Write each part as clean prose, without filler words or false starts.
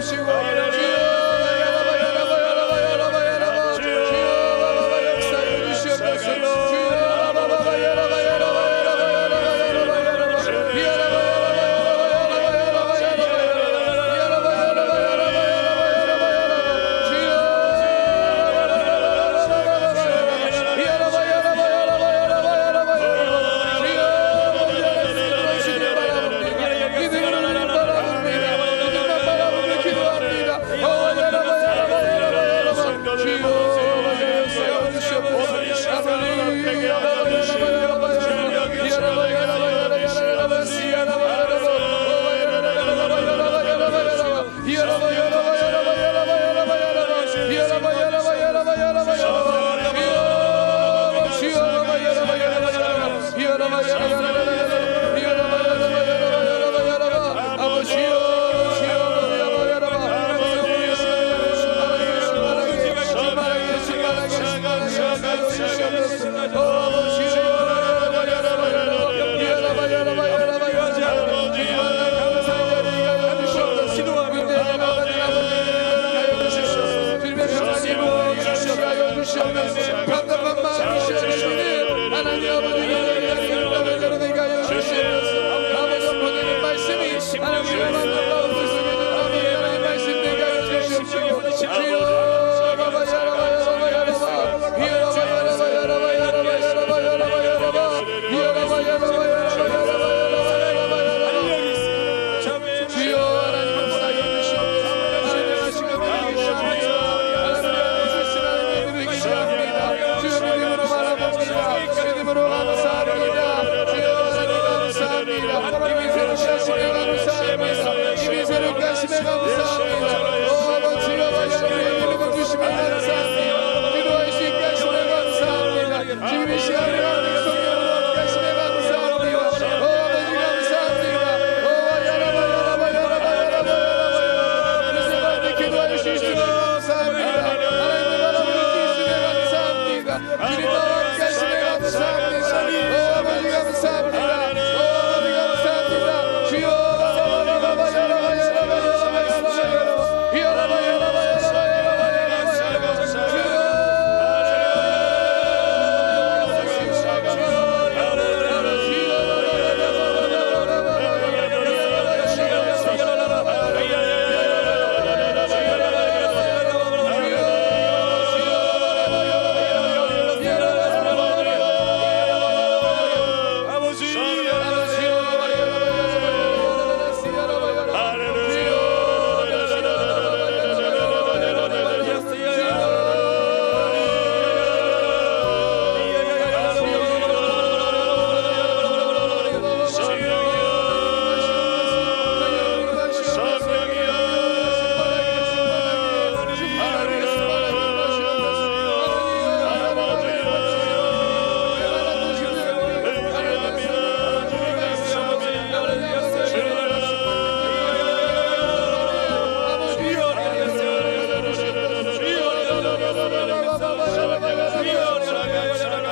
주옵시고 주여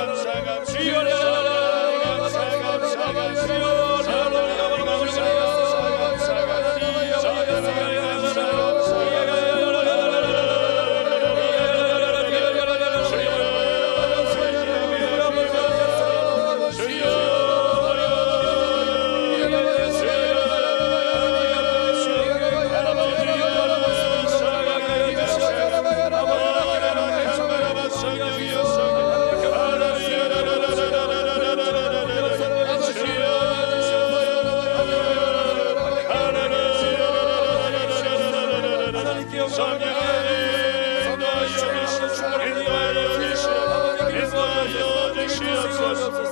역사해 주시옵소서.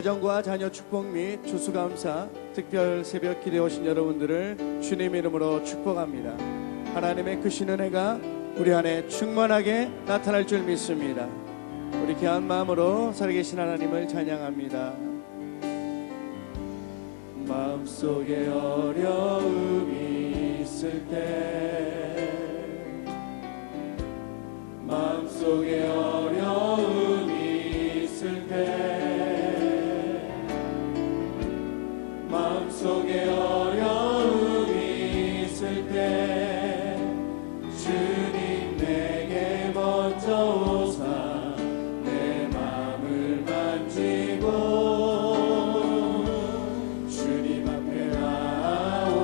가정과 자녀 축복 및 추수감사 특별 새벽 기도에 오신 여러분들을 주님의 이름으로 축복합니다. 하나님의 크신 은혜가 우리 안에 충만하게 나타날 줄 믿습니다. 우리 귀한 마음으로 살아계신 하나님을 찬양합니다. 마음속에 어려움이 있을 때, 마음속에 어려움이 있을 때, 마음속에 어려움이 있을 때 주님 내게 먼저 오사 내 마음을 만지고 주님 앞에 나아오면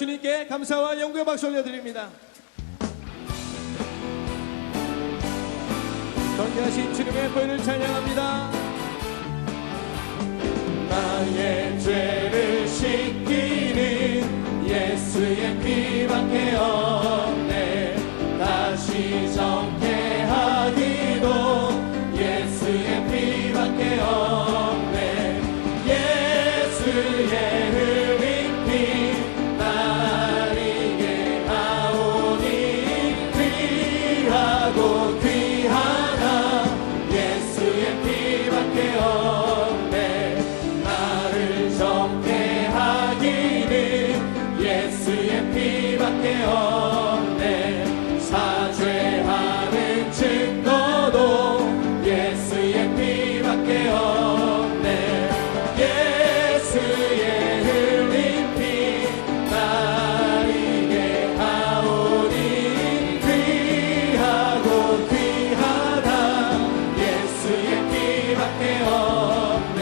주님께 감사와 영광의 박수 올려드립니다. 존귀하신 주님의 보혈을 찬양합니다. 나의 죄를 씻기는 예수의 피밖에 없네. 다시 정케하기도 예수의 피밖에 없네. 예수의 흘린 피 나에게 하오니 귀하고 귀하다. 예수의 피밖에 없네. 나를 정케하기는 예수의 피밖에 없네. 사죄하는 증거도 예수의 피밖에 없네. 예수의 흘린 피 나에게 하오니 귀하고 귀하다. 예수의 피밖에 없네.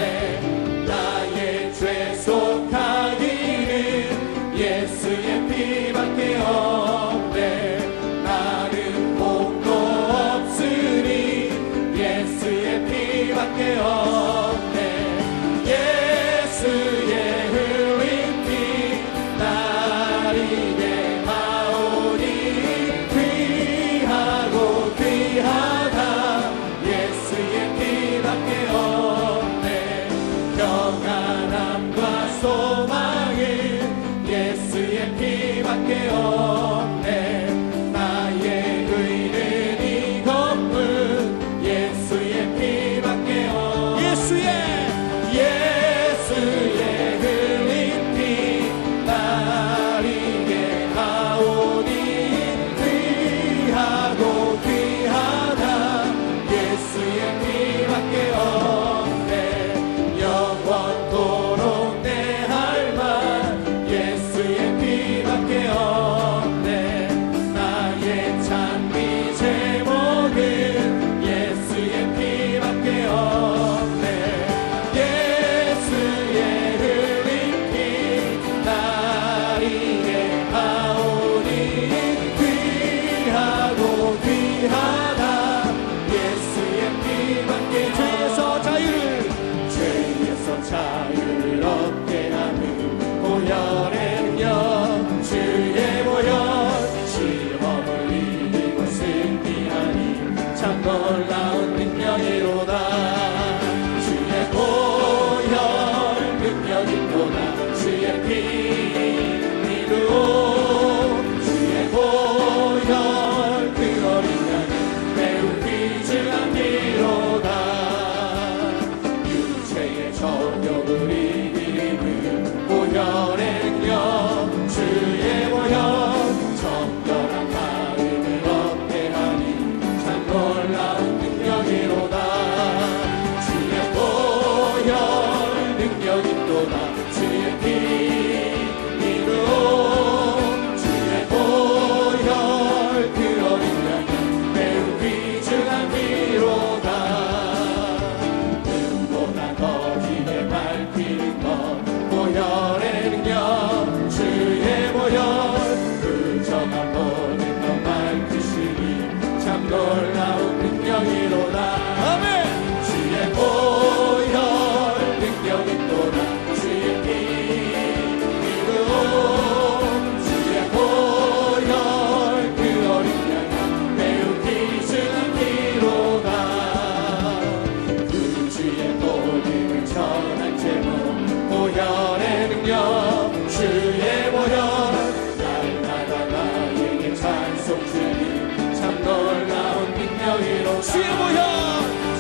나의 죄 속하기는 예수의 피밖에 없네. 나는 복도 없으니 예수의 피밖에 없네. 예수의 흘린 피 나에게 하오니 귀하고 귀하다. 예수의 피밖에 없네. 평안함과 소망은 예수의 피밖에 없네. 나의 의는 이것뿐 예수의 피밖에 없네. 예수의 흘린 피 나에게 하오니 귀하고 귀하다. 예수의 피밖에 없네. 영원토록 내 할 말 예수의 피밖에 없네. 나의 찬미 제목은 예수의 피밖에 없네. 예수의 흘린 피 나에게 하오니 귀하고 귀하다. 예수의 피밖에 죄에서 자유를 얻게 하는 보혈의 능력. 주의 보혈 시험을 이기고 승리하니 참 놀라운 능력이로다. 주의 보혈 능력이로다. 주의 피 믿으오. 주의 보혈 그 어린 양은 매우 귀중한 피로다. 유죄의 정욕을 이기는 보혈의 능력. 주의 보혈 정결한 마음을 얻게 하니 참 놀라운 능력이로다. 주의 보혈 능력이로다. 주의 피 믿으오. 주의 보혈 그 어린 양은 매우 귀중한 피로다. 눈보다 더 기게 밝히는 것 보혈의 능력. 주의 보혈 그 정한 모든 것 밝히시니 참 놀라운 능력이로다. 아멘. 주의 보혈 능력이로다. 주의 피 믿으오. 주의 보혈 그 어린 양은 매우 귀중한 피로다. 그 주의 복음을 전한 제목 보혈의 능력. 주의 보혈 날마다 나에게 찬송 주니 참 놀라운 능력이로. 주의 보혈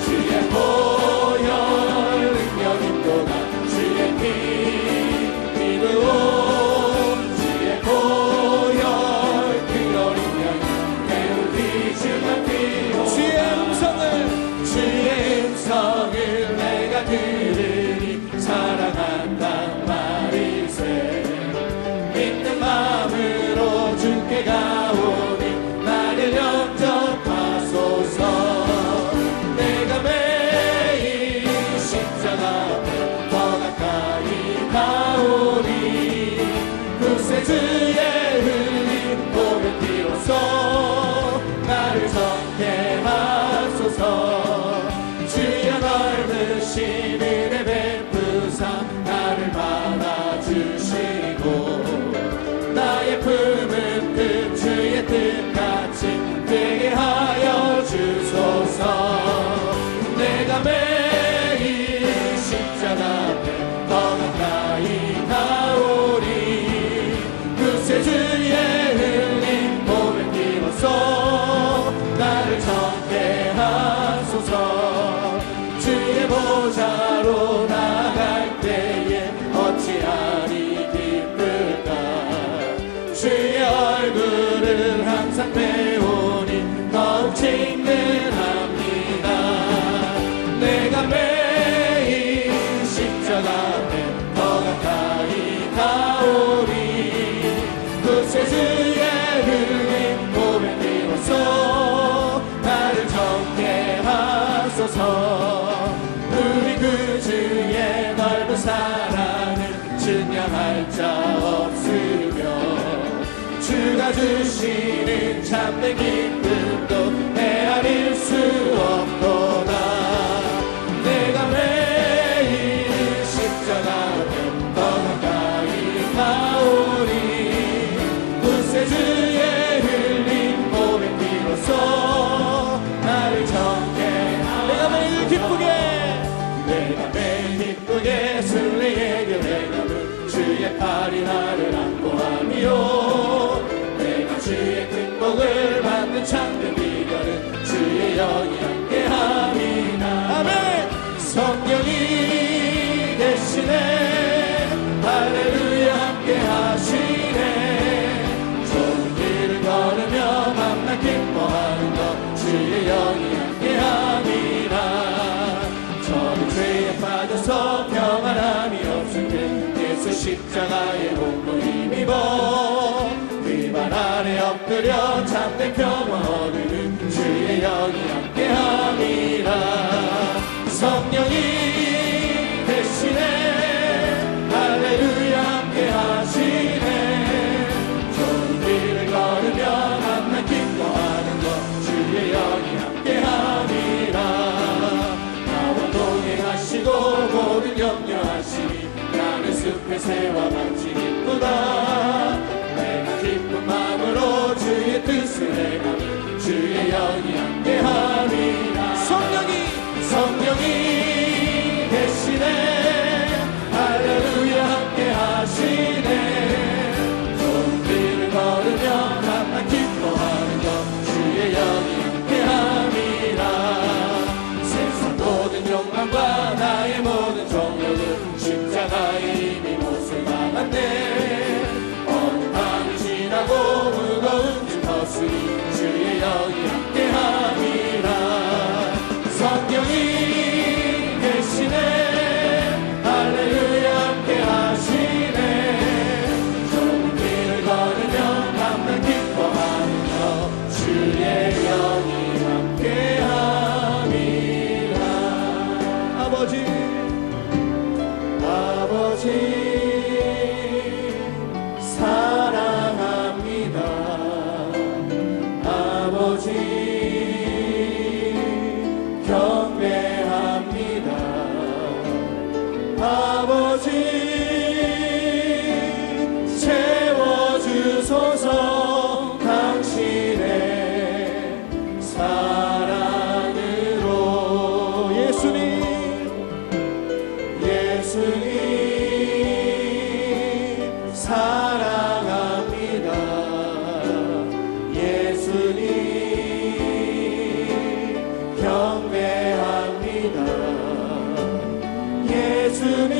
주의 보혈 능력이로다. 주의 피 믿으오. 주의 보혈 그 어린 양은 매우 귀중한 피로. 주의 음성을 내가 들으니 사랑한단 말이세. 믿는 마음으로 주께 가오니 나를 영접하소서. 항상 배우니 더욱 친근합니다. 내가 매일 십자가 앞에 더 가까이 가오리. 구세주의 흘린 고백 비로소 나를 정케 하소서. 우리 그 주의 넓은 사랑을 증명할 자 없으며 주가 주시는 참된 기쁨도 헤아릴 수 없도다. 내가 매일 십자가 앞에 더 가까이 가오리. 구세주의 흘린 고백 비로소 나를 정케. 내가 매일 기쁘게 순례의 길에 가는 주의 팔이 나를 안보하며 내가 주의 큰 복을 받는 참된 비결은 주의 영이 함께함이나. 아멘. 성령이 계시네. 할렐루야 함께하시네. 좋은 길을 걸으며 만나 기뻐하는 것 주의 영이 함께함이나. 저는 죄에 빠져서 평안함이 없을 때 예수 십자가의 몸을 힘입어 그 발 아래 엎드려 참된 평화 얻으는 주의 영이 함께함이라. 성령이 계시네. 할렐루야 함께하시네. 좋은 길을 걸으며 만나 기뻐하는 것 주의 영이 함께함이라. 나와 동행하시고 모든 염려하시니 나는 숲의 새와 같이 기쁘다. 내가 기쁜 마음으로 주의 뜻을 행하니 주의 영이 함께함이라. 성령이 계시네. 할렐루야 함께하시네. 좋은 길을 걸으며 만나 기뻐하는 것 주의 영이 함께함이라. 세상 모든 욕망과 나의 모든 정욕은 십자가에 이미 못을 박았네. 어느 밤이 지나고 무거운 짐 벗으니 주의 영이 함께함이라. 성령이 계시네. 할렐루야 함께하시네. 좋은 길을 걸으며 만나 기뻐하는 것 주의 영이 함께함이라. 아버지 사랑합니다. 아버지 경배합니다. 아버지 채워주소서. 당신의 사랑으로. 예수님 사랑합니다. 예수님 경배합니다. 예수님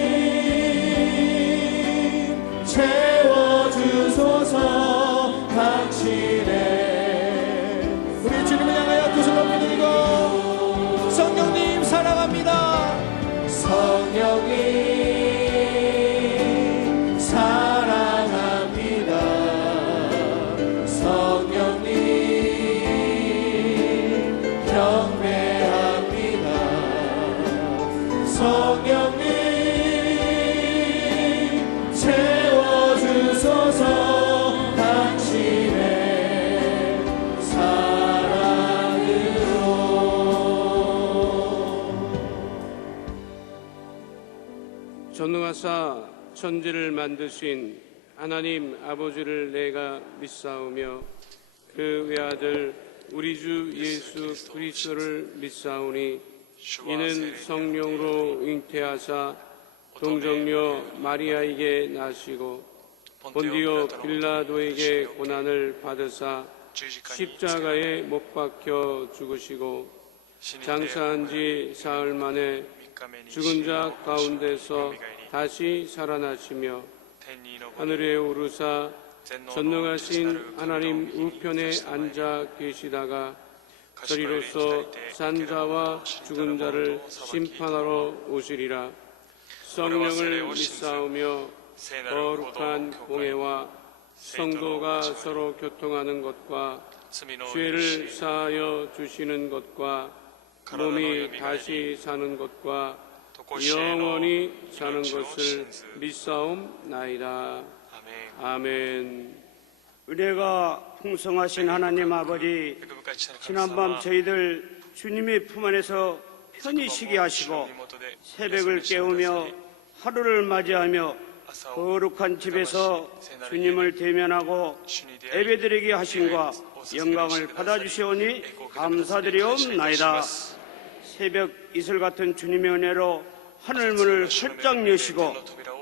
채워주소서. 당신의. 우리 주님을 향하여 두 손 높이 들고 성령님 사랑합니다. 성령님 사랑합니다. 성령님 경배합니다. 성령님 채워주소서. 당신의 사랑으로. 전능하사 천지를 만드신 하나님 아버지를 내가 믿사오며 그 외아들 우리 주 예수 그리스도를 믿사오니 이는 성령으로 잉태하사 동정녀 마리아에게 나시고 본디오 빌라도에게 고난을 받으사 십자가에 못 박혀 죽으시고 장사한 지 사흘 만에 죽은 자 가운데서 다시 살아나시며 하늘에 오르사 전능하신 하나님 우편에 앉아 계시다가 저리로서 산자와 죽은 자를 심판하러 오시리라. 성령을 믿사오며 거룩한 공회와 성도가 서로 교통하는 것과 죄를 사하여 주시는 것과 몸이 다시 사는 것과 영원히 사는 것을 믿사옵나이다. 아멘. 은혜가 풍성하신 하나님 아버지, 지난밤 저희들 주님의 품 안에서 편히 쉬게 하시고 새벽을 깨우며 하루를 맞이하며 거룩한 집에서 주님을 대면하고 예배드리게 하심과 영광을 받아주시오니 감사드리옵나이다. 새벽 이슬 같은 주님의 은혜로 하늘문을 활짝 여시고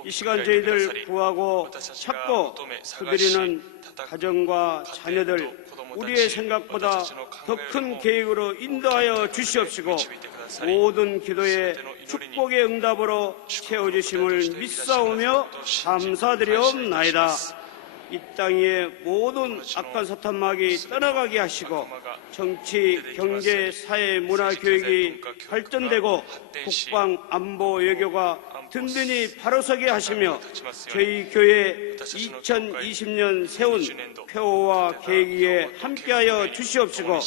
이 시간 저희들 구하고 찾고 두드리는 가정과 자녀들, 우리의 생각보다 더 큰 계획으로 인도하여 주시옵시고 모든 기도에 축복의 응답으로 채워주심을 믿사오며 감사드리옵나이다. 이 땅의 모든 악한 사탄막이 떠나가게 하시고 정치, 경제, 사회, 문화, 교육이 발전되고 국방, 안보, 외교가 든든히 바로서게 하시며 저희 교회 2020년 세운 표어와 계기에 함께하여 주시옵시고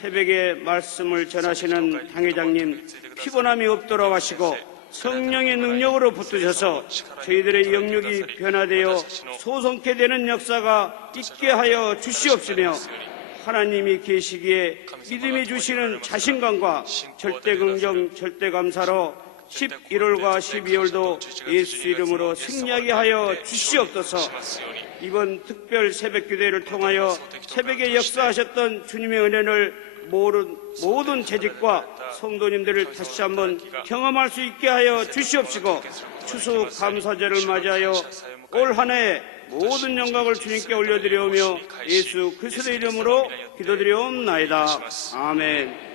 새벽에 말씀을 전하시는 당회장님 피곤함이 없도록 하시고 성령의 능력으로 붙드셔서 저희들의 영역이 변화되어 소성케 되는 역사가 있게 하여 주시옵시며 하나님이 계시기에 믿음이 주시는 자신감과 절대 긍정, 절대 감사로 11월과 12월도 예수 이름으로 승리하게 하여 주시옵소서. 이번 특별 새벽 기도회를 통하여 새벽에 역사하셨던 주님의 은혜를 모든 재직과 성도님들을 다시 한번 경험할 수 있게 하여 주시옵시고 추수 감사절을 맞이하여 올 한 해 모든 영광을 주님께 올려드리오며 예수 그리스도의 이름으로 기도드리옵나이다. 아멘.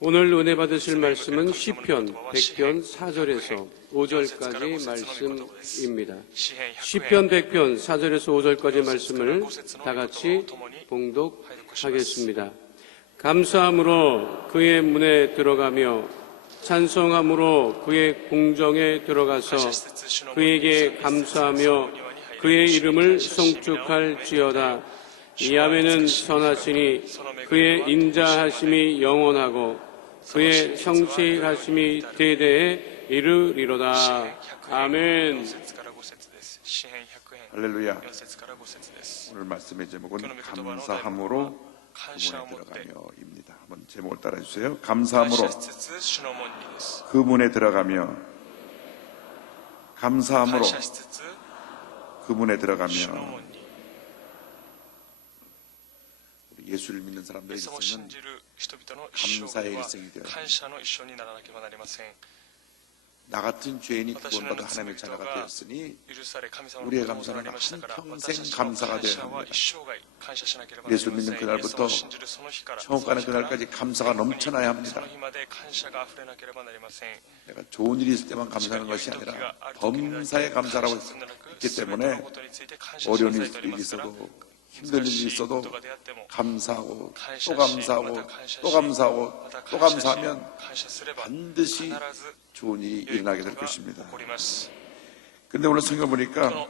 오늘 은혜 받으실 말씀은 시편 100편 4절에서 5절까지 말씀입니다. 시편 100편 4절에서 5절까지 말씀을 다 같이 봉독하겠습니다. 감사함으로 그의 문에 들어가며 찬송함으로 그의 궁정에 들어가서 그에게 감사하며 그의 이름을 송축할지어다. 이함에는 선하시니 그의 인자하심이 영원하고 그의 성실하심이 대대에 이르리로다. 아멘. 할렐루야. 오늘 말씀의 제목은 감사함으로 그 문에 들어가며입니다. 한번 제목을 따라주세요. 감사함으로 그 문에 들어가며, 감사함으로 그 문에 들어가며. 우리 예수를 믿는 사람들의 일생은 감사의 일생이 되어야 합니다. 나 같은 죄인이 구원받아 하나님의 자녀가 되었으니 우리의 감사는 한평생 감사가 되어야 합니다. 예수를 믿는 그날부터 천국 가는 그날까지 감사가 넘쳐나야 합니다. 내가 좋은 일이 있을 때만 감사하는 것이 아니라 범사에 감사라고 했기 때문에 어려운 일이 있어도 힘든 일이 있어도 감사하고 또 감사하고 또 감사하고 또 감사하면 반드시 좋은 일이 일어나게 될 것입니다. 그런데 오늘 성경 보니까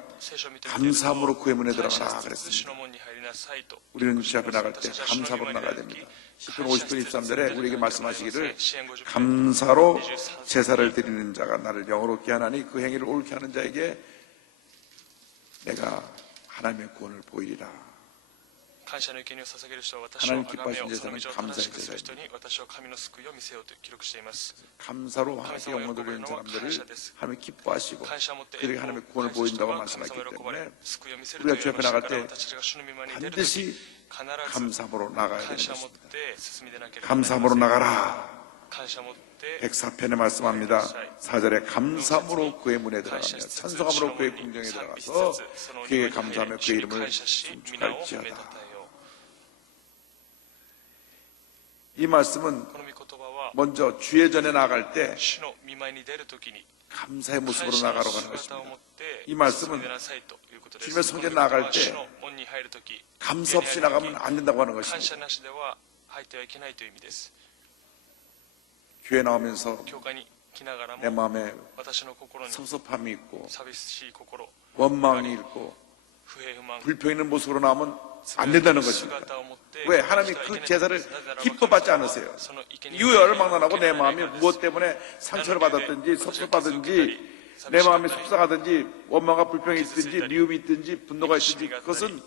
감사함으로 그의 문에 들어가라 그랬습니다. 우리는 주 앞에 나갈 때 감사함으로 나가야 됩니다. 시편 50편 23절에 우리에게 말씀하시기를 감사로 제사를 드리는 자가 나를 영화롭게 하나니 그 행위를 옳게 하는 자에게 내가 하나님의 구원을 보이리라. 하나님 기뻐하신 제사는 감사의 제사입니다. 감사로 하나님께 영광 돌리는 사람들을 하나님이 기뻐하시고 그들에게 하나님의 구원을 보인다고 말씀하기 때문에 우리가 주 앞에 나갈 때 반드시 감사함으로 나가야 되는 것입니다. 감사함으로 나가라. 104편에 말씀합니다. 4절에 감사함으로 그의 문에 들어가며 찬송함으로 그의 궁정에 들어가서 그에게 감사하며 그의 이름을 송축할지어다. 이 말씀은 먼저 주의 전에 나갈 때 主の見舞いに出るときに 감사의 感 모습으로 謝の 나가라고 하는 姿を持 것입니다. って 이 말씀은 進んでなさいということです。 주님의 성전에 この御言葉 나갈 は 때 主の門に入るとき 감사 없이 나가면 안 된다고 하는 感 것입니다. 謝なしでは入ってはいけないという意味です。 교회 나오면서 教会に来ながら 내 も 마음에 私の心に 섭섭함이 있고 寂しい心、 원망이 있고 不平不満、 불평 있는 모습으로 나오면 안 된다는 것입니다. 姿を持って 왜 하나님이 그 제사를 기뻐받지 않으세요? 이유에 열망나고 내 마음이 무엇 때문에 상처를 받았든지 섭섭하든지 내 마음이 속상하든지 원망과 불평이 있든지 미움이 있든지 분노가 있든지 그것은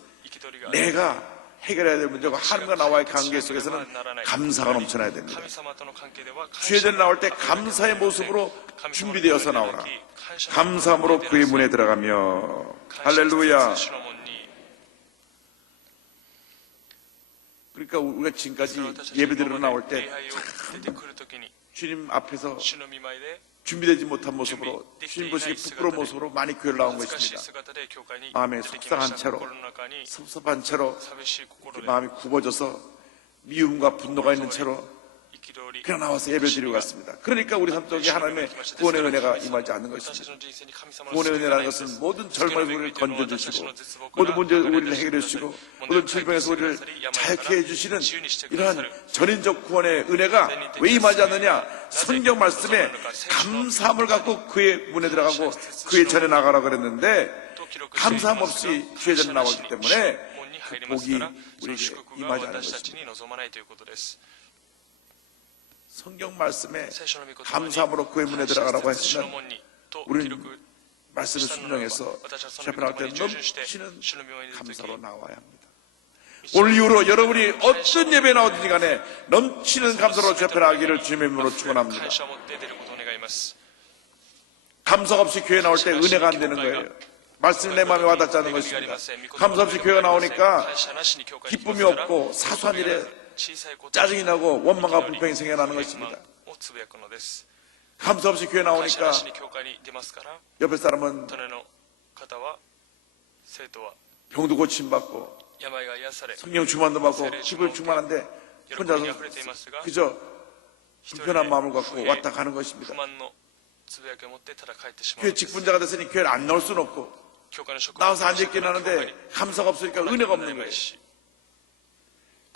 내가 해결해야 될 문제고 하나님과 나와의 관계 속에서는 감사가 넘쳐나야 됩니다. 주의 전에 나올 때 감사의 모습으로 준비되어서 나오라. 감사함으로 그의 문에 들어가며 할렐루야. 그러니까 우리가 지금까지 예배드리러 나올 때 주님 앞에서 준비되지 못한 모습으로 주님 보시기에 부끄러운 모습으로 많이 교회를 나온 것입니다. 마음에 속상한 채로 섭섭한 채로 마음이 굽어져서 미움과 분노가 있는 채로 그냥 나와서 예배드리고 갔습니다. 그러니까 우리 삶 속에 하나님의 구원의 은혜가 임하지 않는 것입니다. 구원의 은혜라는 것은 모든 절망에서 우리를 건져주시고 모든 문제를 우리를 해결해 주시고 모든 질병에서 우리를 자유케 해주시는 이러한 전인적 구원의 은혜가 왜 임하지 않느냐? 성경 말씀에 감사함을 갖고 그의 문에 들어가고 그의 전에 나가라 그랬는데 감사함 없이 주의 전에 나왔기 때문에 그 복이 우리에게 임하지 않는 것입니다. 성경 말씀에 감사함으로 그의 문에 들어가라고 했으면 우리는 말씀을 순종해서 주 앞에 나올 때 넘치는 감사로 나와야 합니다. 오늘 이후로 여러분이 어떤 예배에 나오든지 간에 넘치는 감사로 주 앞에 나가기를 주님의 이름으로 축원합니다. 감사가 없이 교회 나올 때 은혜가 안 되는 거예요. 말씀이 내 마음에 와닿지 않는 것입니다. 감사 없이 교회가 나오니까 기쁨이 없고 사소한 일에 짜증이 나고 원망과 불평이 생겨나는 것입니다. 감사 없이 교회 나오니까 옆에 사람은 병도 고침받고 성령 충만도 받고 기쁨 충만한데 혼자서 그저 불편한 마음을 갖고 왔다 가는 것입니다. 교회 직분자가 됐으니 교회를 안 나올 수는 없고 나와서 앉아있긴 하는데 감사가 없으니까 은혜가 없는 거예요.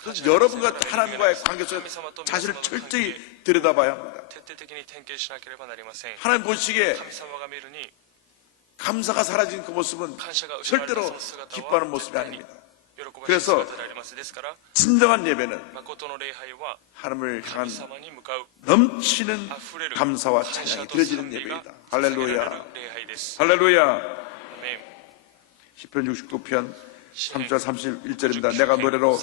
그래서 여러분과 하나님과의 관계 속에 자신을 철저히 들여다봐야 합니다. 하나님 보시기에 감사가 사라진 그 모습은 절대로 기뻐하는 모습이 아닙니다. 그래서 진정한 예배는 하나님을 향한 넘치는 감사와 찬양이 드려지는 예배이다. 할렐루야. 할렐루야. 시편 69편 3절 31절입니다. 내가 노래로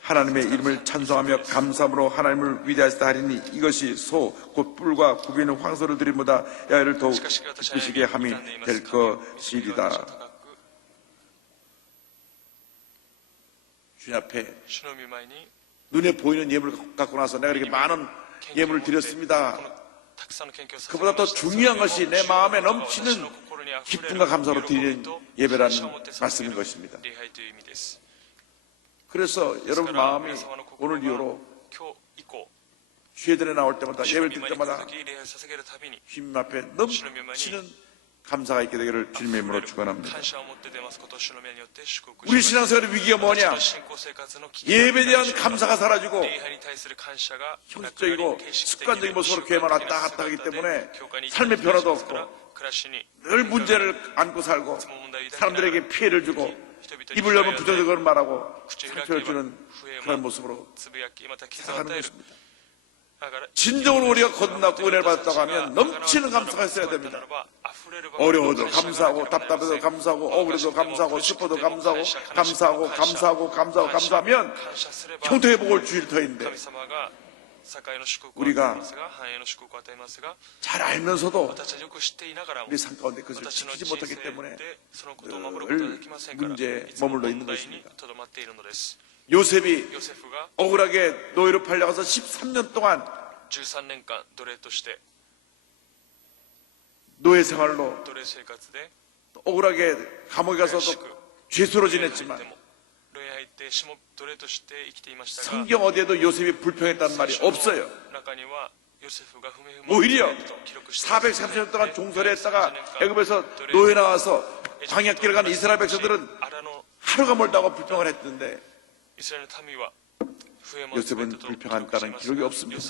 하나님의 이름을 찬송하며 감사함으로 하나님을 위대하시다 하리니 이것이 소 곧 뿔과 굽이는 황소를 드림보다 야외를 더욱 기쁘시게 함이 될 것이리다. 주님 앞에 눈에 보이는 예물을 갖고 나서 내가 이렇게 많은 예물을 드렸습니다. 그보다 더 중요한 것이 내 마음에 넘치는 기쁨과 감사로 드리는 예배라는 말씀인 것입니다. 그래서 여러분 마음이 오늘 이후로 주의 전에 나올 때마다 예배를 드릴 때마다 주님 앞에 넘치는 감사가 있게 되기를 주님의 이름으로 축원합니다. 우리 신앙생활의 위기가 뭐냐? 예배에 대한 감사가 사라지고 형식적이고 습관적인 모습으로 교회만 왔다 갔다 하기 때문에 삶의 변화도 없고 늘 문제를 안고 살고 사람들에게 피해를 주고 입을 열면 부정적으로 말하고 상처를 주는 그런 모습으로 살아가는 것입니다. 진정으로 우리가 거듭나고 은혜를 받았다고 하면 넘치는 감사가 있어야 됩니다. 어려워도 감사하고 답답해도 감사하고 억울해도 감사하고 슬퍼도 감사하고 감사하면 형통의 복을 주실 터인데 우리가 잘 알면서도 우리 삶 가운데 그것을 지키지 못하기 때문에 늘 문제에 머물러 있는 것입니다. 요셉이 억울하게 노예로 팔려가서 13년 동안 노예 생활로 억울하게 감옥에 가서도 죄수로 지냈지만 성경 어디에도 요셉이 불평했다는 말이 없어요. 오히려 430년 동안 종살이 했다가 애굽에서 노예 나와서 광야길을 간 이스라엘 백성들은 하루가 멀다고 불평을 했는데 요셉은 불평한다는 기록이 없습니다.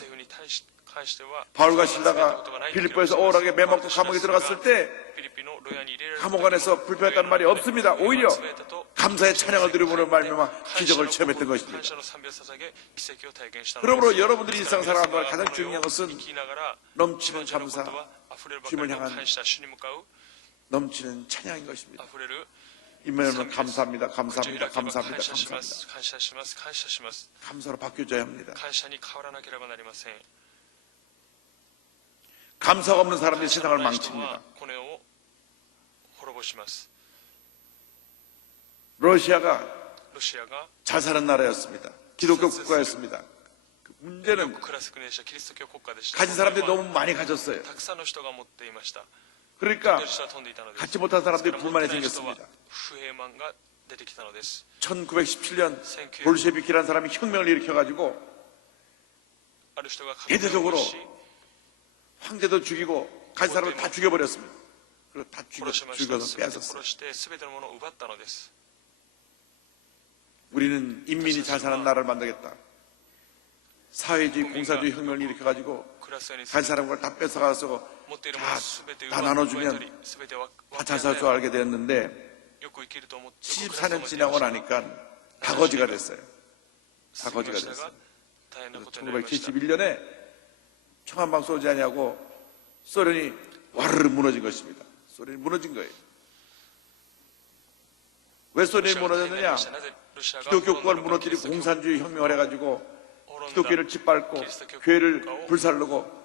바울과 실라가 빌립보에서 억울하게 매맞고 감옥에 들어갔을 때 감옥 안에서 불평했다는 말이 없습니다. 오히려 감사의 찬양을 드림으로 말미암아 기적을 체험했던 것입니다. 그러므로 여러분들이 일상 살아가는 가장 중요한 것은 넘치는 감사, 주님을 향한 넘치는 찬양인 것입니다. 이면은 감사합니다, 감사합니다, 감사합니다, 감사합니다. 감사로 바뀌어져야 합니다. 감사가 없는 사람이 세상을 망칩니다. 러시아가 잘 사는 나라였습니다. 기독교 국가였습니다. 그 문제는 가진 사람들이 너무 많이 가졌어요. 그러니까 갖지 못한 사람들이 불만이 생겼습니다. 1917년 볼셰비키라는 사람이 혁명을 일으켜가지고 대대적으로 황제도 죽이고 가진 사람을 다 죽여버렸습니다. 그리고 다 죽여서 빼앗았어요. 우리는 인민이 잘 사는 나라를 만들겠다. 사회주의, 공산주의 혁명을 일으켜가지고 가진 사람을 다 뺏어가서 다 나눠주면 다 잘 살 줄 알게 되었는데 74년 지나고 나니까 다 거지가 됐어요. 다 거지가 됐어요. 1971년에 총 한 방 쏘지 않냐고 소련이 와르르 무너진 것입니다. 소련이 무너진 거예요. 왜 소련이 무너졌느냐? 기독교 국가를 무너뜨리고 공산주의 혁명을 해가지고 기독교를 짓밟고 교회를 불살르고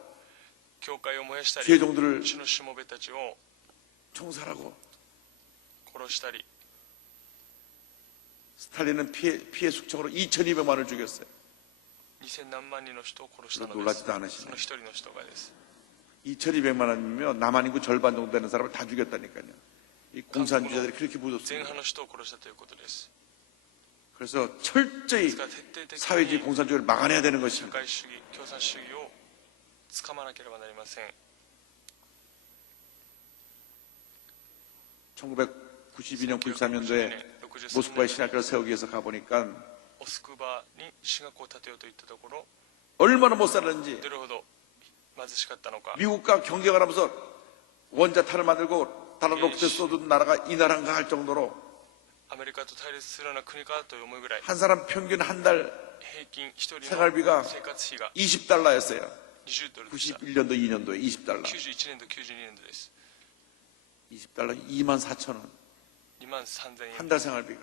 죄종들을 총살하고 스탈린은 피해 숙청으로 2200만을 죽였어요. 놀라지도 않으시네요. 2200만 원이면 남한 인구 절반 정도 되는 사람을 다 죽였다니까요. 이 공산주의자들이 그렇게 무섭습니다. 그래서 철저히 사회주의 공산주의를 막아내야 되는 것입니다. 1992년, 93년도에 모스크바에 신학교를 세우기 위해서 가보니까 얼마나 못 살았는지 미국과 경쟁을 하면서 원자탄을 만들고 달러 로켓을 쏘던 나라가 이 나라인가 할 정도로 한 사람 평균 한 달 생활비가 20달러였어요. 91년도, 2년도에 20달러. 20달러 24,000원. 한 달 생활비가.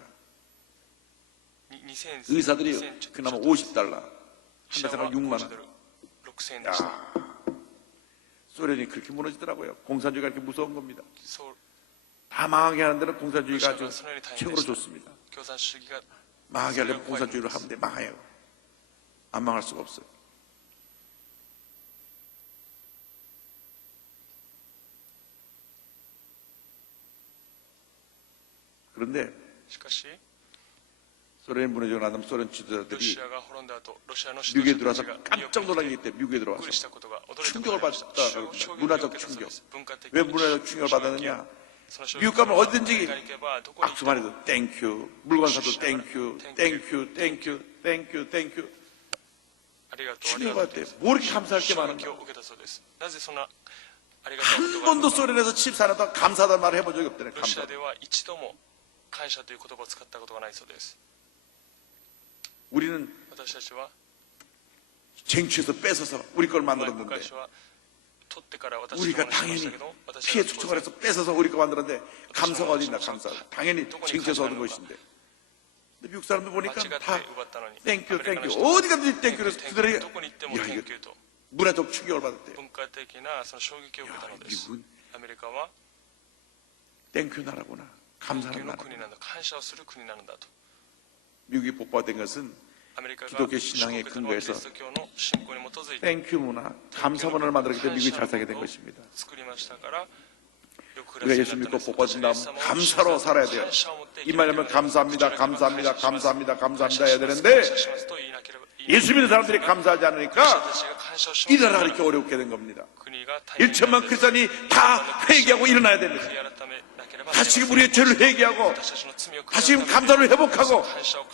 의사들이 그나마 50달러. 한 달 생활 6만 원. 야, 소련이 그렇게 무너지더라고요. 공산주의가 이렇게 무서운 겁니다. 다 망하게 하는 데는 공산주의가 아주 최고로 좋습니다. 망하게 하려면 공산주의로 하면 돼. 망해요. 안 망할 수가 없어요. 그런데 소련이 무너지고 나면 소련 지도자들이 미국에 들어와서 깜짝 놀라기 때문에 미국에 들어와서 충격을 받았다. 문화적 충격. 왜 문화적 충격을 받았느냐? 미국 가면 어디든지 악수만 해도 땡큐, 물건 사도 땡큐, 땡큐, 땡큐, 땡큐, 땡큐. 충격을 받았대요. 뭐 이렇게 감사할 게 많은가? 한 번도 소련에서 14년 동안 감사하다는 말을 해본 적이 없대요. 감사. 우리는 쟁취해서 뺏어서 우리 걸 만들었는데 우리가 당연히 피해 축적을 해서 뺏어서 우리 거 만들었는데 감사가 어디 있나? 감사 당연히 쟁취해서 얻은 것인데 근데 미국 사람들 보니까 다 땡큐 땡큐 어디 가든지 땡큐를 그들에게 야 이거 문화적 충격을 받았대요. 야 미국은 땡큐 나라구나. 감사하는 나라. 미국이 복받은 것은 기독교 신앙의 근거에서 땡큐 문화, 감사 문화를 만들었기 때문에 미국이 잘 살게 된 것입니다. 우리가 예수 믿고 복받은 다음 감사로 살아야 돼요. 이 말이면 감사합니다, 감사합니다, 감사합니다, 감사합니다 해야 되는데 예수 믿는 사람들이 감사하지 않으니까 이 나라가 이렇게 어렵게 된 겁니다. 1천만 크리스찬이 다 회개하고 일어나야 됩니다. 다시금 우리의 죄를 회개하고 다시금 감사를 회복하고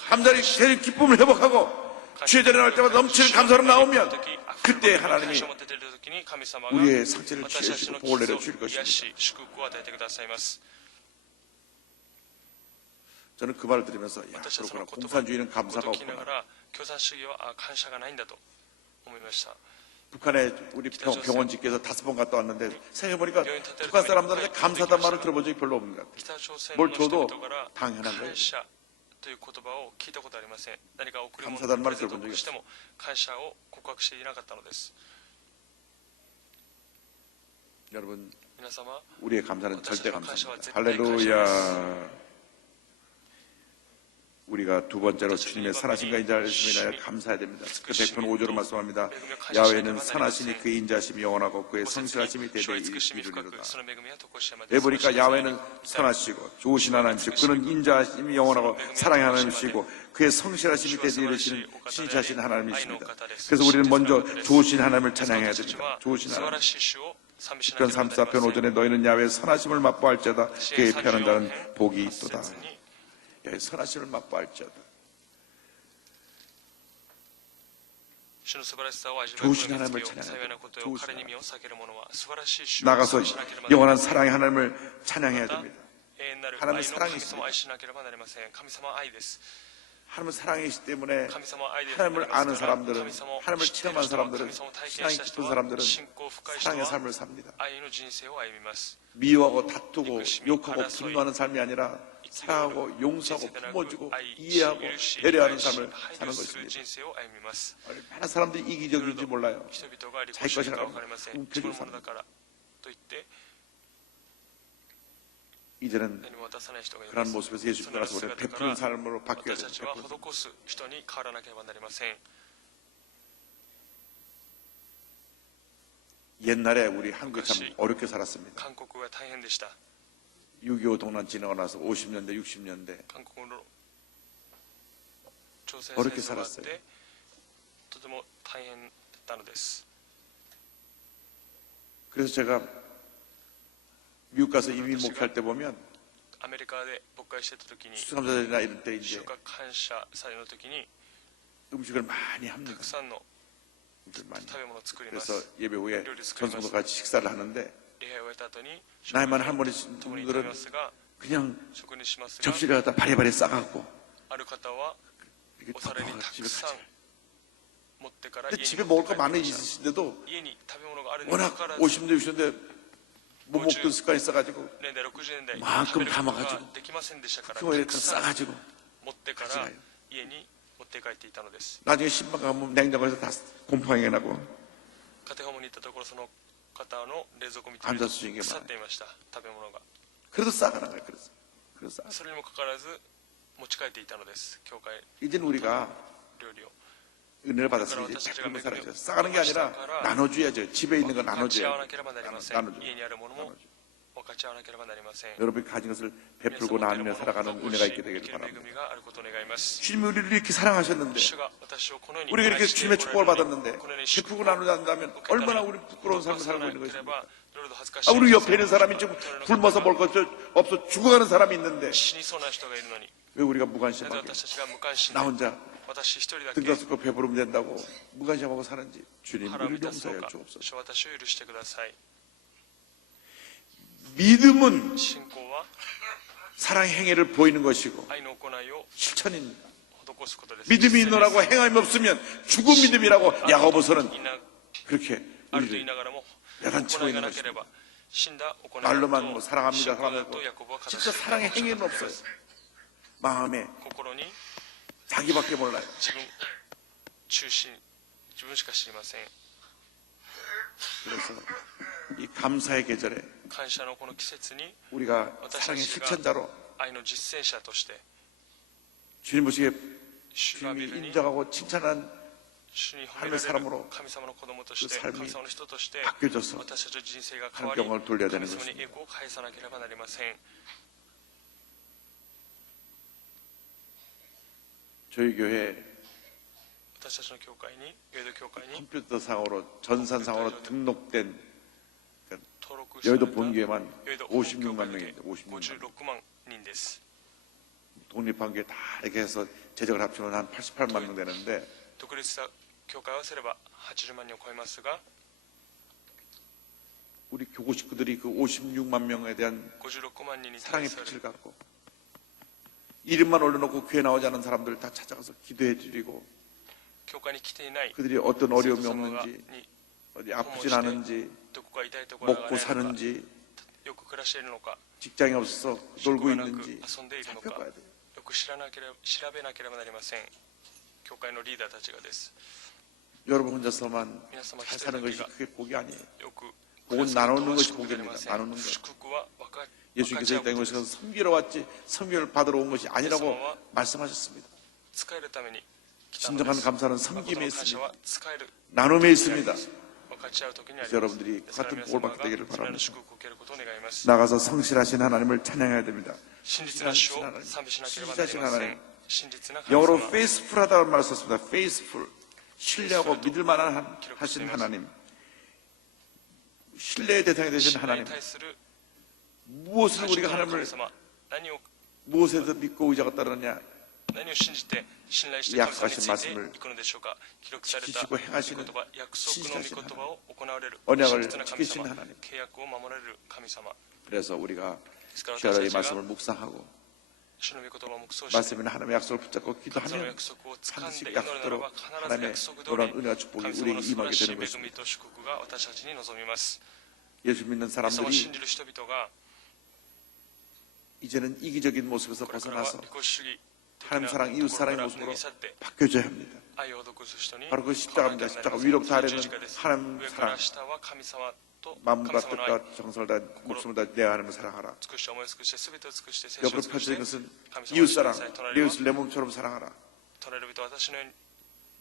감사의 죄의 기쁨을 회복하고 주의 자리에 나올 때마다 넘치는 감사로 나오면 그때 하나님이 우리의 상처를 취해주시고 복을 내려주실 것입니다. 저는 그 말을 들으면서 야, 그렇구나. 공산주의는 감사가 없구나. 북한에 우리 병원 집계에서 5번 갔다 왔는데 생각해보니까 북한 사람들한테 감사하다는 말을 들어본 적이 별로 없는 것 같아요. 뭘 줘도 당연한 거예요. 감사하다는 말을 들어본 적이 없어요. 여러분, 우리의 감사는 절대 감사입니다. 할렐루야. 우리가 두 번째로 주님의 선하심과 인자하심에 감사해야 됩니다. 그 100편 5조로 말씀합니다. 야훼는 선하시니 그의 인자하심이 영원하고 그의 성실하심이 대대에 이르리로다. 왜 보니까 야훼는 선하시고 좋으신 하나님이시고 그는 인자하심이 영원하고 사랑의 하나님이시고 그의 성실하심이 대대에 이르시는 신실하신 하나님이십니다. 그래서 우리는 먼저 좋으신 하나님을 찬양해야 됩니다. 좋으신 하나님. 10편 34편 5절에 너희는 야훼의 선하심을 맛보할지어다 그의 피하는 자는 복이 있도다. 선하심을 맛보할지어다. 좋으신 하나님을 찬양해야 됩니다. 나가서 영원한 사랑의 하나님을 찬양해야 됩니다. 하나님은 사랑이십니다. 하나님은 사랑이시기 때문에 하나님을 아는 사람들은, 하나님을 체험한 사람들은, 신앙이 깊은 사람들은 사랑의 삶을 삽니다. 미워하고 다투고 욕하고 분노하는 삶이 아니라 사랑하고 용서하고 품어주고 이해하고 배려하는 삶을 사는 것입니다. 많은 사람들이 이기적인지 몰라요. 자기 것이라고 움켜쥐고 삽니다. 이제는 그런 모습에서 예수 따라서 우리가 베푸는 삶으로 바뀌어야 됩니다. 옛날에 우리 한국이 참 어렵게 살았습니다. 6.25 동란 지나고 나서 50년대, 60년대 어렵게 살았어요. 그래서 제가 미국 가서 이민 목회할 때 보면 수감자들이나 이런 때 이제 음식을 많이 합니다. 음식을 많이. 그래서 예배 후에 전성도 같이 식사를 하는데 나이 많은 할머니들은 그냥 접시를 갖다 바리바리 싸갖고 이렇게 덮어서 집에 가죠. 근데 집에 먹을 거 많이 있으신데도 워낙 50대 60대 못 먹던 습관이 있어가지고 만큼 담아가지고 그거 이렇게 싸가지고 가져가요. 나중에 신방 가면 냉장고에서 다 곰팡이가 나고 앉아서 주는 게 많아요. 그래도 싸가는 거예요. 그래서 이제는 우리가 은혜를 받았으니 이제 베풀면 살아야죠. 싸가는 게 아니라 나눠줘야죠. 집에 있는 거 나눠줘야죠. 여러분이 가진 것을 베풀고 나누며 살아가는 은혜가 있게 되기를 바랍니다. 주님이 우리를 이렇게 사랑하셨는데 우리가 이렇게 주님의 축복을 받았는데 베풀고 나누지 않는다면 얼마나 우리 부끄러운 삶을 살고 있는 것입니까? 우리 옆에 있는 사람이 지금 굶어서 먹을 것 없어 죽어가는 사람이 있는데 왜 우리가 무관심하게 나 혼자 등가스고 배부르면 된다고 무관심하고 사는지 주님 우리를 용서하여 주옵소서. 믿음은 사랑의 행위를 보이는 것이고 실천입니다. 믿음이 있노라고 행함이 없으면 죽은 믿음이라고 야고보서는 그렇게 우리를 야단치고 있는 것입니다. 말로만 뭐 사랑합니다 사랑하고 진짜 사랑의 행위는 없어요. 마음에 자기밖에 몰라요. 그래서 이 감사의 계절에 우리가 사랑의 실천자로 주님 보시기에 주님이 인정하고 칭찬한 하나님의 사람으로 그 삶이 바뀌어져서 하나님께 영광을 돌려야 되는 것입니다. 저희 교회 私たちの教会に、ヨイド教会に 컴퓨터상으로 전산상으로 등록된 登録された 여의도 본교회만 ヨイド本教 56만 会だけ 명인데 56만 명. 56万人です。 독립한 게 다 이렇게 해서 재적을 합치면 한 88만 명 되는데 独立した教会を合わせれば80万人を超えますが、 우리 교구 식구들이 그 56만 명에 대한 56万人に対 사랑의 する 빛을 갖고 이름만 올려놓고 교회 나오지 않은 사람들 다 찾아가서 기도해 드리고 教会に来ていない 그들이 어떤 生徒 어려움이 様が 없는지 に 어디 아프진 않은지 どこか痛いところが 먹고 ないのか、 사는지 よく暮らしているのか、 직장이 없어서 職 놀고 がなく 있는지 遊んでいるのか、 살펴봐야 돼요. よく調べなければなりません。教会のリーダーたちがです。 여러분 혼자서만 皆様 잘 一人 사는 だけ 것이 が 그게 복이 아니에요. よく 복은 暮らす 나누는 ことは 것이 祝福でありま 복입니다. せん。 나누는 것. 祝福は分かち合 예수님께서 う 이 こ 땅에 とです。 오셔서 섬기러 왔지 섬기를 받으러 온 것이 아니라고 예수님은 말씀하셨습니다. 使えるために来たので 진정한 す。 감사는 誠 섬김에 の感謝 있습니다. は使える 나눔에 있습니다. 分かち合う時にあり 그래서 ます。 여러분들이 ですから 같은 皆 복을 様 받게 が 되기를 それらの 바랍니다. 祝福を受けることを願います。 나가서 성실하신 하나님을 찬양해야 됩니다. 真実な主を賛美しなければなり 진실하신 ません 하나님. 。真実な神 영어로 様。 faithful하다는 말을 썼습니다. faithful. 신뢰하고 믿을 만한 하신 하나님. 신뢰의 대상이 되신 信頼 하나님. に対する 무엇을 우리가 神 하나님을 様、何を 무엇에서 믿고 의지가 따르느냐. 何を信じて信頼して神様について 약속하신 いくのでしょうか。記録された 지키시고 御 행하시는 言葉、約束の御言葉を行われる 언약을 真実な神 지키시는 様、 하나님. 契約を守られる神様。 그래서 우리가 ですから 주야의 私たち 말씀을 が 묵상하고 主の御言葉を黙想して 말씀이나 하나님의 약속을 붙잡고 神様の 기도하면 約束を掴ん 반드시 で祈るなら 약속대로 ば必ず 하나님의 約束通 놀라운 り 은혜와 축복이 神様 우리에게 の素晴ら 임하게 しい 되는 恵 것입니다. みと祝福が私たちに望みます。 예수 믿는 イエス様を 사람들이 信じる人々が 이제는 이기적인 모습에서 これからは 벗어나서 利己主義的 하나님 な 사랑, と 이웃 ころか 사랑의 ら脱 모습으로 ぎ去って 바뀌어져야 합니다. 愛を施す人に 바로 그 変わらな 십자가입니다. ければなりません。 십자가 위로 다리는 十字架です。 하나님 上から 사랑. 下は神様と 마음과 神様の愛 뜻과 정성을 다 목숨을 다 내 하나님을 사랑하라. 尽くして思い尽くして全てを尽くして聖書を 옆으로 尽くして 펼쳐진 것은 神様 이웃 の 사랑, 愛さえ 내 隣は 이웃을 내 몸처럼 사랑하라. 隣人は私のように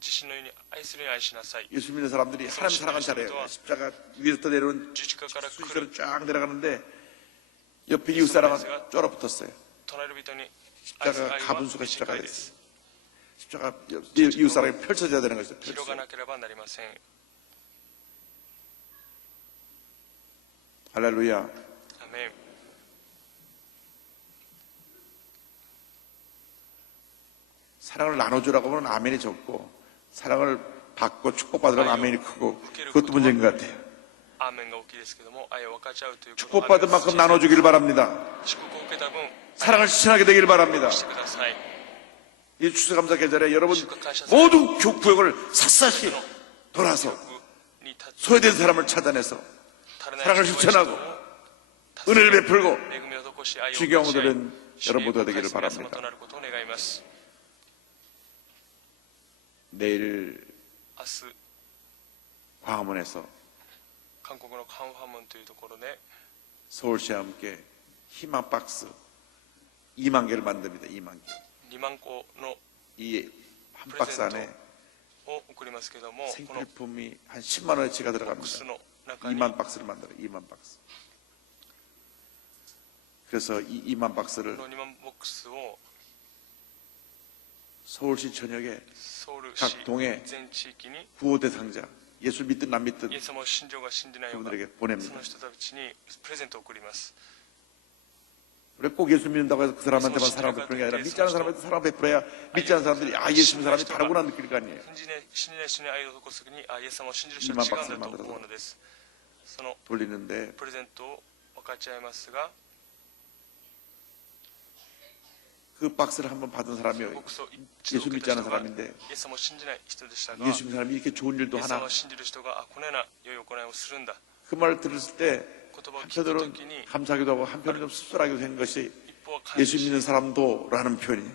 自身のように愛するように愛しなさい。 예수 믿는 사람들이 하나님 사랑을 잘해요. 십자가 위에서 내려온 十字架から来る 수시로 쫙 내려가는데 옆에 이웃 사랑은 쫄아붙었어요. 隣人に愛する 십자가 愛は 가분수가 短 십자가 いで 됐어요. す。 십자가 이웃 사랑이 펼쳐져야 되는 것이죠. 広がなければなりません。 할렐루야. アメン。 사랑을 나눠주라고 하면 아멘이 적고 사랑을 받고 축복받으라면 아멘이 크고 그것도 문제인 것 같아요. アーメンが大きいですけども、愛を分かち合うということ 축복받은 만큼 나눠주길 바랍니다. 祝福を受けた分、 사랑을 실천하게 되길 바랍니다. してください。 이 추수감사 계절에 여러분 모두 구역을 샅샅이 돌아서 に立つ 소외된 사람을 찾아내서 足りない 사랑을 人を 실천하고 助け 은혜를 베풀고 恵みを施し愛を 주경 分かち合い 오늘은 主に 여러분 모두가 栄光 되기를 を返す皆様 바랍니다. となることを願います。 내일 明日 광화문에서 韓国のカンファムンというところで 서울시와 함께 희망 박스 2만 개를 만듭니다. 2만 개. 2万個の 이 한 박스 안에 を送りますけども、この 생필품이 한 10만 원어치가 ボックス 들어갑니다. の中に 2만 박스를 만들어요. 2만 박스. 그래서 이 2만 박스를 2万ボックスを 서울시 전역에 ソウル市 각 동에 全地域に 구호 대상자, 예수 믿든 안 믿든 イエス様を信条が信じないような 그분들에게 そ 보냅니다. の人たちにプレゼントを送ります。 왜 꼭 예수 믿는다고 해서 그 사람한테만 사랑을 베푸는 게 아니라 믿지 않은 사람한테 사랑을 베풀어야 믿지 않은 사람들이 아 예수 믿는 사람이 다르구나 느낄 거 아니에요. 信じない人に愛を施す時にイエス様を信じる人は違うんだと思うのです。その 돌리는데 プレゼントを分かち合いますが、 그 박스를 한번 받은 사람이 ボックスを一度 예수 受 믿지 けた 않은 人がイ 사람인데 エス様を信じない人でしたが、 예수 믿는 사람이 이렇게 좋은 일도 イエス様 하나 を信じる人がこのような良い行いをするんだ。 그 말을 들었을 때 言葉を聞いた 한편으로는 時に 감사하기도 하고 한편으로는 좀 씁쓸하기도 된 것이 一方は感 예수 謝し 믿는 사람도 라는 표현이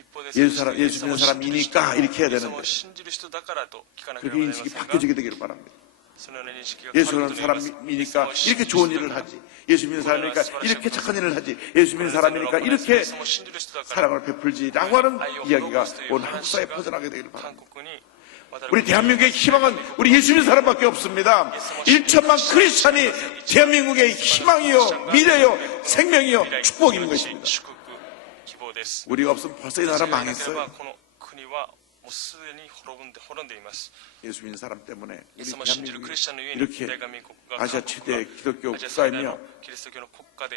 一方で 예수 믿는 사람이니까 이렇게 해야 イエス様 되는데 を信じる人だからと聞かなけれ 그렇게 ばなりま 인식이 せんが、 바뀌어지게 되기를 바랍니다. そのような認識が 예수 変わ 믿는 ることになります。 사람이니까 이렇게 좋은 일을 하지. 예수 믿는 사람이니까 이렇게 착한 일을 하지. 예수 믿는 사람이니까 이렇게 사랑을 베풀지라고 하는 이야기가 온 한국 사회에 퍼져나게 되기를 바랍니다. 우리 대한민국의 희망은 우리 예수 믿는 사람밖에 없습니다. 1천만 크리스찬이 대한민국의 희망이요, 미래요, 생명이요, 축복인 것입니다. 우리가 없으면 벌써 이 나라 망했어요. もうすでに滅んでいます。 예수 믿는 사람 때문에 イエ 우리 ス様を信じるクリスチャンのゆえに 이렇게 大韓民国が 아시아 최대 기독교 アジア最大 국가이며 のキリスト教の国家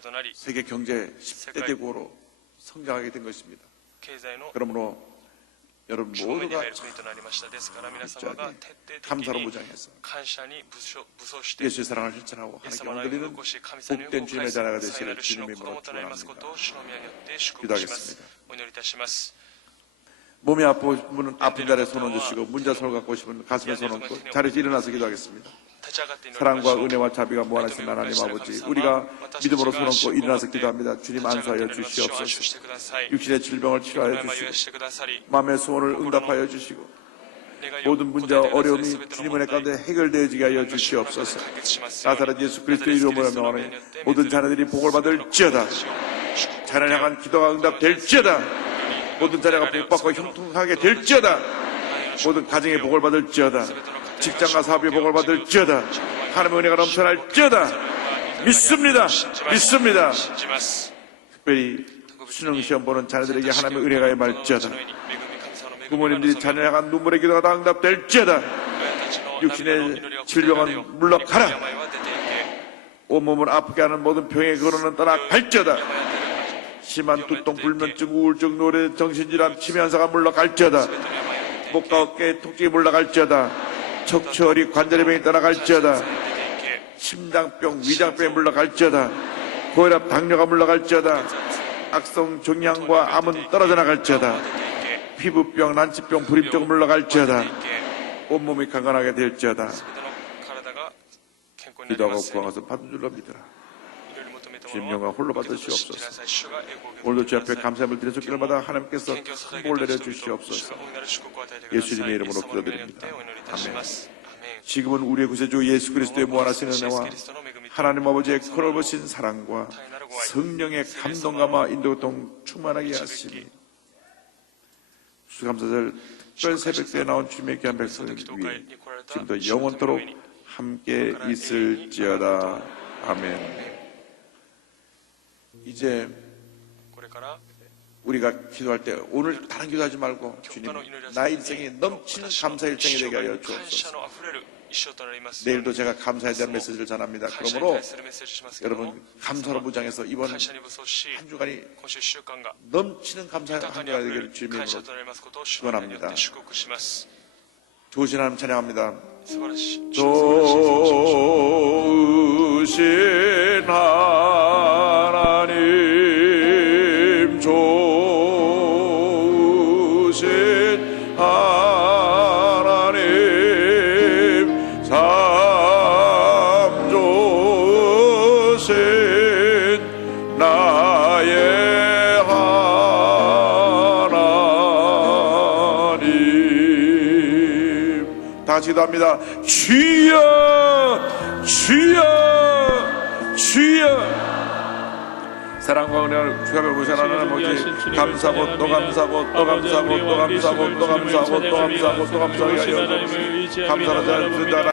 となり 세계 경제 10대 대국으로 성장하게 된 것입니다. 経済の 그러므로 여러분 正面に 모두가 入る国となりました。ですから皆様が徹底的 감사로 に 무장해서 感謝に武装して 예수의 사랑을 실천하고 イエス 하나님께 様の愛を 옮기는 残し神様に 복된 動 주님의 かす 자녀가 聖 되시기를 なる主の 주님의 子 이름으로 供となりますこと 축원합니다. を主の宮によって祝福します。 기도하겠습니다. お祈りいたします。 몸이 아프신 분은 아픈 자리에 손 얹으시고 문자손을 갖고 오신 분은 가슴에 손 얹고 자리에서 일어나서 기도하겠습니다. 立ち上がって祈りま 사랑과 しょう。 은혜와 자비가 무한하신 하나님 아버지, 우리가 믿음으로 손 얹고 일어나서 기도합니다. 주님 안수하여 주시옵소서. 육신의 질병을 치료하여 주시고 마음의 소원을 응답하여 주시고 모든 문제와 어려움이 주님 은혜 가운데 해결되어지게 하여 주시옵소서. 나사렛 예수 그리스도의 이름으로 명하노니 모든 자녀들이 복을 받을지어다. 자녀를 향한 기도가 응답될지어다. 모든 자녀가 복받고 형통하게 될지어다. 모든 가정의 복을 받을지어다. 직장과 사업의 복을 받을지어다. 하나님의 은혜가 넘쳐날지어다. 믿습니다. 믿습니다. 특별히 수능 시험 보는 자녀들에게 하나님의 은혜가 임할지어다. 부모님들이 자녀를 향한 눈물의 기도가 다 응답될지어다. 육신의 질병은 물러가라. 온몸을 아프게 하는 모든 병의 근원은 떠나갈지어다. 심한 두통, 불면증, 우울증, 노래, 정신질환, 치매 현상가 물러갈지어다. 목과 어깨에 통증이 물러갈지어다. 척추,허리, 관절의 병이 떠나갈지어다. 심장병, 위장병이 물러갈지어다. 고혈압, 당뇨가 물러갈지어다. 악성 종양과 암은 떨어져 나갈지어다. 피부병, 난치병, 불임증 물러갈지어다. 온몸이 강건하게 될지어다. 기도하고 구하고서 받은 줄로 믿으라. 주님 영광 홀로 받으시옵소서. 오늘도 주 앞에 감사함을 드려 주길마다 하나님께서 큰 복을 내려 주시옵소서. 예수님의 이름으로 기도드립니다. 아멘. 지금은 우리의 구세주 예수 그리스도의 무한하신 은혜와 하나님 아버지의 크로보신 사랑과 성령의 감동감과 인도통 충만하게 하시니 수감사절 특별 새벽에 나온 주님의 귀한 백성을 위해 지금도 영원토록 함께 있을지어다. 아멘. 이제 우리가 기도할 때 오늘 다른 기도하지 말고 주님 나의 인생이 넘치는 감사 일정이 되게 하여 주옵소서. 내일도 제가 감사에 대한 메시지를 전합니다. 그러므로 여러분 감사로 무장해서 이번 한 주간이 넘치는 감사 한 주가 되기를 주님의 이름으로 축원합니다. 좋으신 하나님 찬양합니다. 좋으신 하나님, 좋으신 하나님, 참 좋으신 나의 하나님. 다 같이 기도합니다. 주여, 주여, 주여. 사랑과 은혜를 주갑을 보시는 아버지 감사하고 또 감사하고 또 감사하고 또 감사하고 또 감사하고 또 감사하고 또 감사하게 하여 주옵소서. 감사하는 자는